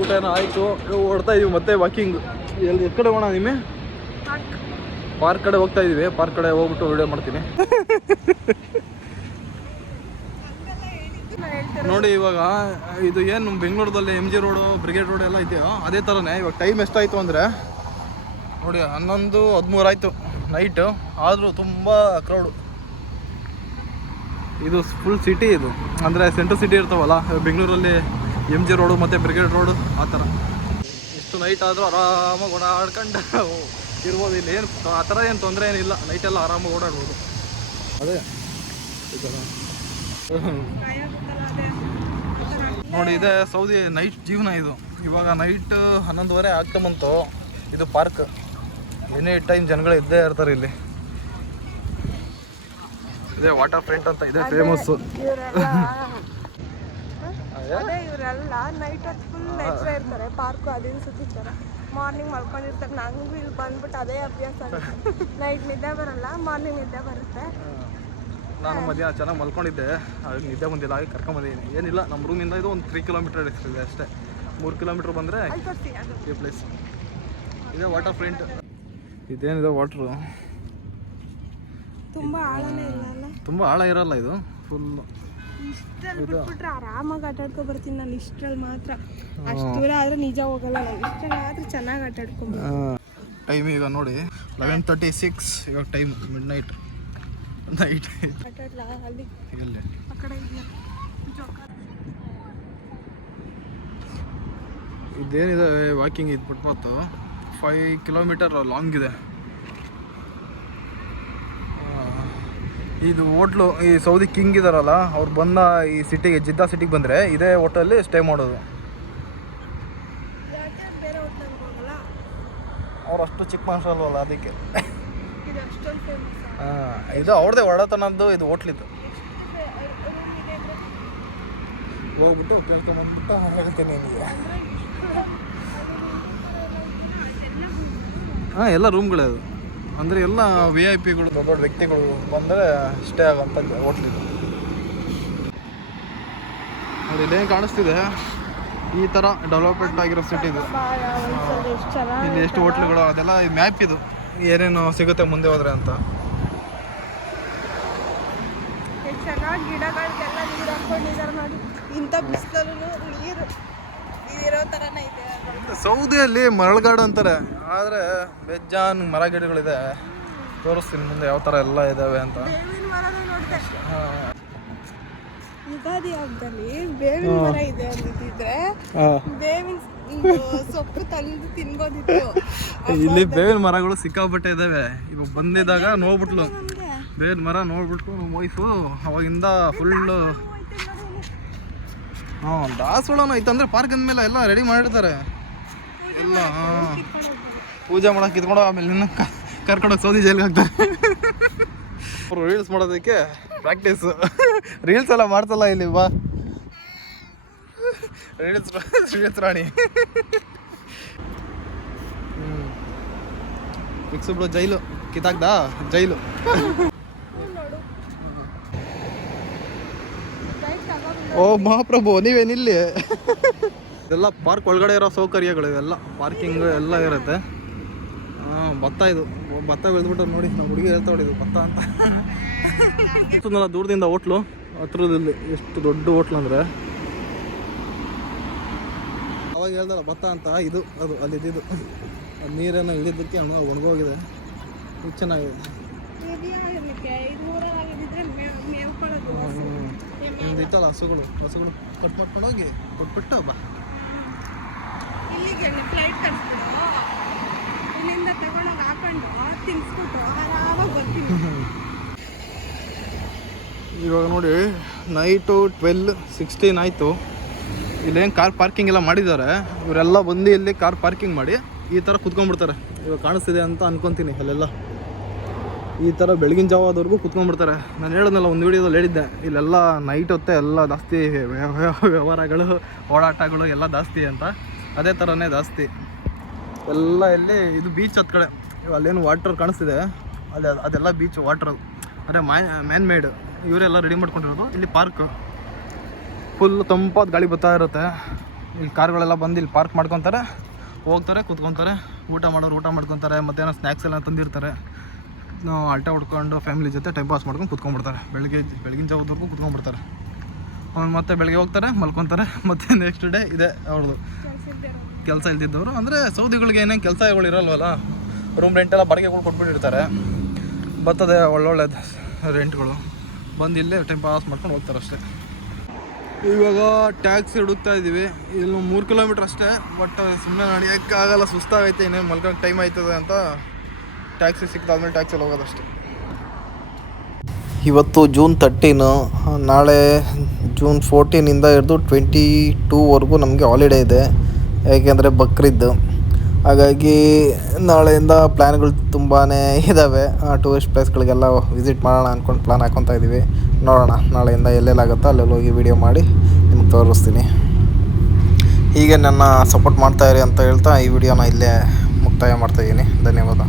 ಊಟ ಏನೋ ಆಯಿತು, ಹೊಡ್ತಾ ಇದೀವಿ ಮತ್ತೆ ವಾಕಿಂಗ್. ಎಲ್ಲಿ ಕಡೆ ಹೋಗೋಣ ನಿಮ್ಮೆ? ಪಾರ್ಕ್ ಕಡೆ ಹೋಗ್ತಾ ಇದೀವಿ. ಪಾರ್ಕ್ ಕಡೆ ಹೋಗ್ಬಿಟ್ಟು ವಿಡಿಯೋ ಮಾಡ್ತೀನಿ. ನೋಡಿ ಇವಾಗ ಇದು ಏನು ಬೆಂಗಳೂರಲ್ಲಿ MG ರೋಡು, ಬ್ರಿಗೇಡ್ ರೋಡ್ ಎಲ್ಲ ಇದೆಯೋ ಅದೇ ಥರನೇ. ಇವಾಗ ಟೈಮ್ ಎಷ್ಟಾಯಿತು ಅಂದರೆ ನೋಡಿ 11:13 ಆಯಿತು ನೈಟು. ಆದರೂ ತುಂಬ ಕ್ರೌಡು. ಇದು ಫುಲ್ ಸಿಟಿ, ಇದು ಅಂದರೆ ಸೆಂಟ್ರಲ್ ಸಿಟಿ ಇರ್ತಾವಲ್ಲ ಬೆಂಗಳೂರಲ್ಲಿ, MG ರೋಡು ಮತ್ತು ಬ್ರಿಗೇಡ್ ರೋಡು ಆ ಥರ. ಇಷ್ಟು ನೈಟ್ ಆದರೂ ಆರಾಮಾಗಿ ಓಡಾಡ್ಕೊಂಡು ಇರ್ಬೋದು. ಇಲ್ಲಿ ಏನು ಆ ಥರ ಏನು ತೊಂದರೆ ಏನಿಲ್ಲ. ನೈಟೆಲ್ಲ ಆರಾಮಾಗಿ ಓಡಾಡ್ಬೋದು. ಅದೇ ಈ ಥರ ನೋಡಿ, ಇದೆ ಸೌದಿ ನೈಟ್ ಜೀವನ ಇದು. ಇವಾಗ ನೈಟ್ 11:30 ಆಗ್ತಾ ಬಂತು. ಇದು ಪಾರ್ಕ್, ಎನಿ ಟೈಮ್ ಜನಗಳು ಇದ್ದೇ ಇರ್ತಾರೆ ಇಲ್ಲಿ. ಇದೇ ವಾಟರ್ ಫ್ರಂಟ್ ಅಂತ ಇದೆ, ಫೇಮಸ್ಸು. ಇವರೆಲ್ಲ ನೈಟ್ ಹೊತ್ತು ಫುಲ್ ಎಚ್ಚರ ಇರ್ತಾರೆ. ಪಾರ್ಕು ಅದೇನು ಸುತ್ತಿರ್ತಾರೆ, ಮಾರ್ನಿಂಗ್ ಮಲ್ಕೊಂಡಿರ್ತಾರೆ. ನನಗೂ ಇಲ್ಲಿ ಬಂದ್ಬಿಟ್ಟು ಅದೇ ಅಭ್ಯಾಸ ಆಗುತ್ತೆ. ನೈಟ್ ನಿದ್ದೆ ಬರಲ್ಲ, ಮಾರ್ನಿಂಗ್ ನಿದ್ದೆ ಬರುತ್ತೆ. ನಾನು ಮಧ್ಯಾಹ್ನ ಚೆನ್ನಾಗಿ ಮಲ್ಕೊಂಡಿದ್ದೆ, ಅದಕ್ಕೆ ನಿದ್ದೆ ಬಂದಿಲ್ಲ, ಹಾಗೆ ಕರ್ಕೊಂಬಂದಿದ್ದೀನಿ. ಏನಿಲ್ಲ, ನಮ್ಮ ರೂಮಿಂದ ಇದು ಒಂದು 3 ಕಿಲೋಮೀಟರ್ ಇದೆ ಅಷ್ಟೇ. 3 ಕಿಲೋಮೀಟ್ರ್ ಬಂದರೆ ಈ ಪ್ಲೇಸ್. ಇದೇ ವಾಟರ್ ಫ್ರಂಟ್. ಇದೇನಿದೆ ವಾಟ್ರು, ತುಂಬ ಆಳನೇ ಇಲ್ಲ ಅಲ್ಲ? ತುಂಬ ಆಳ ಇರಲ್ಲ ಇದು, ಫುಲ್ಲು. ಇಷ್ಟರಲ್ಲಿ ಬಿಟ್ಬಿಟ್ರೆ ಆರಾಮಾಗಿ ಆಟಾಡ್ಕೊ ಬರ್ತೀನಿ ನಾನು. ಇಷ್ಟರಲ್ಲಿ ಮಾತ್ರ ಅಷ್ಟು ದೂರ ಆದರೆ ನಿಜ ಹೋಗಲ್ಲ. ನಾನು ಇಷ್ಟರಲ್ಲಿ ಆದರೆ ಚೆನ್ನಾಗಿ ಆಟಾಡ್ಕೊಂಡು. ಟೈಮ್ ಈಗ ನೋಡಿ 11:36. ಇವಾಗ ಟೈಮ್ ಮಿಡ್ ನೈಟ್. ಇದೇನಿದೆ ವಾಕಿಂಗ್ ಇದು ಫುಟ್ಪಾತ್ 5 ಕಿಲೋಮೀಟರ್ ಲಾಂಗ್ ಇದೆ. ಇದು ಹೋಟ್ಲು, ಈ ಸೌದಿ ಕಿಂಗ್ ಇದಾರಲ್ಲ ಅವ್ರು ಬಂದ ಈ ಸಿಟಿಗೆ, ಜಿದ್ದಾ ಸಿಟಿಗೆ ಬಂದರೆ ಇದೇ ಹೋಟೆಲ್ಲಿ ಸ್ಟೇ ಮಾಡೋದು. ಅವ್ರು ಅಷ್ಟು ಚಿಕ್ಕ ಮನುಷ್ಯ ಅಲ್ವಲ್ಲ, ಅದಕ್ಕೆ. ಇದು ಅವ್ರದ್ದೇ ಒಡತನದ್ದು ಇದು ಹೋಟ್ಲಿದ್ದು. ಹೋಗ್ಬಿಟ್ಟು ಕೇಳ್ಕೊಂಬಂದ್ಬಿಟ್ಟು ಹೇಳ್ತೀನಿ ನಿಮಗೆ. ಎಲ್ಲ ರೂಮ್ಗಳೇ ಅದು. ಅಂದರೆ ಎಲ್ಲ VIP ಗಳು, ದೊಡ್ಡ ದೊಡ್ಡ ವ್ಯಕ್ತಿಗಳು ಬಂದರೆ ಸ್ಟೇ ಆಗೋಂಥ ಹೋಟ್ಲಿದು. ನೋಡಿ ಇಲ್ಲೇನು ಕಾಣಿಸ್ತಿದೆ, ಈ ಥರ ಡೆವಲಪ್ಮೆಂಟ್ ಆಗಿರೋ ಸಿಟಿ ಇದು. ಇಲ್ಲಿ ಎಷ್ಟು ಹೋಟ್ಲುಗಳು, ಅದೆಲ್ಲ ಮ್ಯಾಪ್ ಇದು, ಏನೇನು ಸಿಗುತ್ತೆ ಮುಂದೆ ಹೋದರೆ ಅಂತ. ಗಿಡಗಳಿಗೆಲ್ಲ ನೀರು ಹಾಕೊಂಡಿದ್ದಾರೆ ನೋಡಿ. ಇಂಥ ಬಿಸಿಲಲ್ಲೂ ನೀರು ಇದಿರೋ ಥರನೇ ಇದೆ. ಸೌದಿಯಲ್ಲಿ ಮರಳುಗಾಡು ಅಂತಾರೆ, ಆದರೆ ಬೇಜಾನ್ ಮರ ಗಿಡಗಳಿದೆ. ತೋರಿಸ್ತೀನಿ ಮುಂದೆ ಯಾವ ಥರ ಎಲ್ಲ ಇದ್ದಾವೆ ಅಂತ. ಬೇವಿನ ಮರನೂ ನೋಡಿದೆ. ಯುಗಾದಿ ಹಬ್ಬದಲ್ಲಿ ಬೇವಿನ ಮರ ಇದೆ ಅಂದಿದ್ರೆ ಬೇವಿನ ಸೊಪ್ಪು ತಂದು ತಿನ್ಬೋದಿತ್ತು. ಇಲ್ಲಿ ಬೇವಿನ ಮರಗಳು ಸಿಕ್ಕಾಪಟ್ಟೆ ಇದ್ದಾವೆ. ಇವಾಗ ಬಂದಿದ್ದಾಗ ನೋಡ್ಬಿಟ್ಲು ಬೇವಿನ ಮರ, ನೋಡ್ಬಿಟ್ಟು ನಮ್ಮ ವೈಫು ಅವಾಗಿಂದ ಫುಲ್ಲು ದಾಸವಾಳನೂ ಐತಂದ್ರೆ ಪಾರ್ಕ್ ಅಂದಮೇಲೆ ಎಲ್ಲ ರೆಡಿ ಮಾಡಿರ್ತಾರೆ ಎಲ್ಲ. ಪೂಜೆ ಮಾಡೋಕೆ ಇದ್ಕೊಂಡು ಆಮೇಲೆ ನಿನ್ನ ಕರ್ಕೊಂಡೋಗಿ ಸೌದಿ ಜೈಲಿಗೆ ಹಾಕ್ತಾರೆ. ಅವರು ರೀಲ್ಸ್ ಮಾಡೋದಕ್ಕೆ ಪ್ರಾಕ್ಟೀಸು. ರೀಲ್ಸ್ ಎಲ್ಲ ಮಾಡ್ತಲ್ಲ ಇಲ್ಲಿ, ಬಾ ರೀಲ್ಸ್ ರಾಣಿ. ಫಿಕ್ಸ್ ಬಿಡು, ಜೈಲು ಕಿತ್ತಾಕ್ದಾ ಜೈಲು. ಓ ಮಹಾಪ್ರಭು, ನೀವೇನಿಲ್ಲಿ? ಇದೆಲ್ಲ ಪಾರ್ಕ್ ಒಳಗಡೆ ಇರೋ ಸೌಕರ್ಯಗಳು ಇವೆಲ್ಲ. ಪಾರ್ಕಿಂಗ್ ಎಲ್ಲ ಇರುತ್ತೆ. ಭತ್ತ, ಇದು ಭತ್ತ ಬೆಳೆದ್ಬಿಟ್ಟು ನೋಡಿ. ನಾವು ಹುಡುಗಿ ಹೇಳ್ತಾ ಹೊಡಿದ್ವಿ ಭತ್ತ ಅಂತ. ಇಷ್ಟೊಂದಲ್ಲ ದೂರದಿಂದ ಹೋಟ್ಲು, ಹತ್ರದಲ್ಲಿ ಎಷ್ಟು ದೊಡ್ಡ ಹೋಟ್ಲು ಅಂದರೆ. ಅವಾಗ ಹೇಳ್ದಲ್ಲ ಭತ್ತ ಅಂತ, ಇದು ಅದು ಅಲ್ಲಿದ್ದು ಅದು ನೀರೇನೋ ಇಳಿದ್ದಕ್ಕೆ ಒಣಗೋಗಿದೆ. ಇದು ಚೆನ್ನಾಗಿದೆ. ಒಂದು ಇತ್ತಲ್ಲ ಹಸುಗಳು ಕಟ್ ಮಾಡ್ಕೊಂಡು ಹೋಗಿ ಕೊಟ್ಬಿಟ್ಟು ಬಾ. ಇಲ್ಲಿಗೆ ಫ್ಲೈಟ್ ಕಟ್ಬಿಡು, ಇಲ್ಲಿಂದ ತಗೊಂಡೋಗಿ ಹಾಕೊಂಡು ತಿನ್ಸ್ಬಿಟ್ಟು ಆರಾಮಾಗಿ ಬರ್ತೀನಿ. ಇವಾಗ ನೋಡಿ ನೈಟು 12:16 ಆಯಿತು. ಇಲ್ಲೇನು ಕಾರ್ ಪಾರ್ಕಿಂಗ್ ಎಲ್ಲ ಮಾಡಿದ್ದಾರೆ. ಇವರೆಲ್ಲ ಬಂದು ಇಲ್ಲಿ ಕಾರ್ ಪಾರ್ಕಿಂಗ್ ಮಾಡಿ ಈ ಥರ ಕುತ್ಕೊಂಡ್ಬಿಡ್ತಾರೆ. ಇವಾಗ ಕಾಣಿಸ್ತಿದೆ ಅಂತ ಅನ್ಕೊತೀನಿ. ಅಲ್ಲೆಲ್ಲ ಈ ಥರ ಬೆಳಗಿನ ಜಾವದವರೆಗೂ ಕುತ್ಕೊಂಡ್ಬಿಡ್ತಾರೆ. ನಾನು ಹೇಳಿದ್ನಲ್ಲ, ಒಂದು ವೀಡಿಯೋದಲ್ಲಿ ಹೇಳಿದ್ದೆ, ಇಲ್ಲೆಲ್ಲ ನೈಟ್ ಹೊತ್ತೆ ಎಲ್ಲ ಜಾಸ್ತಿ ವ್ಯವಹಾರಗಳು, ಓಡಾಟಗಳು ಎಲ್ಲ ಜಾಸ್ತಿ ಅಂತ. ಅದೇ ಥರನೇ ಜಾಸ್ತಿ ಎಲ್ಲ. ಇಲ್ಲಿ ಇದು ಬೀಚ್ ಹತ್ತು ಕಡೆ, ಅಲ್ಲೇನು ವಾಟ್ರ್ ಕಾಣಿಸ್ತಿದೆ, ಅದೆಲ್ಲ ಬೀಚ್ ವಾಟ್ರ್, ಅಂದರೆ ಮ್ಯಾನ್ ಮೇಡ್. ಇವರೆಲ್ಲ ರೆಡಿ ಮಾಡ್ಕೊಂಡಿರೋದು. ಇಲ್ಲಿ ಪಾರ್ಕ್ ಫುಲ್ ತಂಪಾದ ಗಾಳಿ ಬರ್ತಾ ಇರುತ್ತೆ. ಇಲ್ಲಿ ಕಾರ್ಗಳೆಲ್ಲ ಬಂದು ಇಲ್ಲಿ ಪಾರ್ಕ್ ಮಾಡ್ಕೊತಾರೆ, ಹೋಗ್ತಾರೆ, ಕೂತ್ಕೊತಾರೆ, ಊಟ ಮಾಡೋರು ಊಟ ಮಾಡ್ಕೊತಾರೆ, ಮಧ್ಯಾಹ್ನ ಸ್ನ್ಯಾಕ್ಸ್ ಎಲ್ಲ ತಂದಿರ್ತಾರೆ. ನಾವು ಆಲ್ಟ ಹೊಡ್ಕೊಂಡು ಫ್ಯಾಮಿಲಿ ಜೊತೆ ಟೈಮ್ ಪಾಸ್ ಮಾಡ್ಕೊಂಡು ಕೂತ್ಕೊಂಡ್ಬಿಡ್ತಾರೆ. ಬೆಳಗಿನ ಜಾವದವರೆಗೂ ಕೂತ್ಕೊಂಡ್ಬಿಡ್ತಾರೆ. ಅವ್ನು ಮತ್ತೆ ಬೆಳಗ್ಗೆ ಹೋಗ್ತಾರೆ, ಮಲ್ಕೊತಾರೆ, ಮತ್ತು ನೆಕ್ಸ್ಟ್ ಡೇ ಇದೆ ಅವ್ರದ್ದು ಕೆಲಸ ಇಲ್ದಿದ್ದವರು. ಅಂದರೆ ಸೌದಿಗಳಿಗೆ ಏನೇನು ಕೆಲಸಗಳು ಇರಲ್ವಲ್ಲ, ರೂಮ್ ರೆಂಟೆಲ್ಲ ಬಾಡಿಗೆಗಳು ಕೊಟ್ಬಿಟ್ಟಿರ್ತಾರೆ. ಬರ್ತದೆ ಒಳ್ಳೊಳ್ಳೆ ರೆಂಟ್ಗಳು, ಬಂದು ಇಲ್ಲೇ ಟೈಮ್ ಪಾಸ್ ಮಾಡ್ಕೊಂಡು ಹೋಗ್ತಾರೆ ಅಷ್ಟೇ. ಇವಾಗ ಟ್ಯಾಕ್ಸಿ ಹುಡುಕ್ತಾ ಇದ್ದೀವಿ. ಇಲ್ಲಿ 3 ಕಿಲೋಮೀಟ್ರ್ ಅಷ್ಟೇ, ಬಟ್ ಸುಮ್ಮನೆ ನಡೆಯೋಕ್ಕಾಗಲ್ಲ, ಸುಸ್ತಾಗೈತೆ, ಇನ್ನೇನು ಮಲ್ಕೊಂಡು ಟೈಮ್ ಆಯ್ತದೆ ಅಂತ ಟ್ಯಾಕ್ಸಿ ಸಿಕ್ತಾದ್ಮೇಲೆ ಟ್ಯಾಕ್ಸಿಯಲ್ಲಿ ಹೋಗೋದಷ್ಟೇ. ಇವತ್ತು ಜೂನ್ 13, ನಾಳೆ ಜೂನ್ 14 ಹಿಡಿದು 22ವರೆಗೂ ನಮಗೆ ಹಾಲಿಡೇ ಇದೆ, ಏಕೆಂದರೆ ಬಕ್ರಿದ್ದು. ಹಾಗಾಗಿ ನಾಳೆಯಿಂದ ಪ್ಲ್ಯಾನ್ಗಳು ತುಂಬಾ ಇದ್ದಾವೆ. ಟೂರಿಸ್ಟ್ ಪ್ಲೇಸ್ಗಳಿಗೆಲ್ಲ ವಿಸಿಟ್ ಮಾಡೋಣ ಅಂದ್ಕೊಂಡು ಪ್ಲ್ಯಾನ್ ಹಾಕ್ಕೊತಾ ಇದ್ದೀವಿ. ನೋಡೋಣ ನಾಳೆಯಿಂದ ಎಲ್ಲೆಲ್ಲಾಗುತ್ತೋ ಅಲ್ಲೆಲ್ಲಿ ಹೋಗಿ ವೀಡಿಯೋ ಮಾಡಿ ನಿಮ್ಗೆ ತೋರಿಸ್ತೀನಿ. ಹೀಗೆ ನನ್ನ ಸಪೋರ್ಟ್ ಮಾಡ್ತಾಯಿರಿ ಅಂತ ಹೇಳ್ತಾ ಈ ವಿಡಿಯೋನ ಇಲ್ಲೇ ಮುಕ್ತಾಯ ಮಾಡ್ತಾಯಿದ್ದೀನಿ. ಧನ್ಯವಾದ.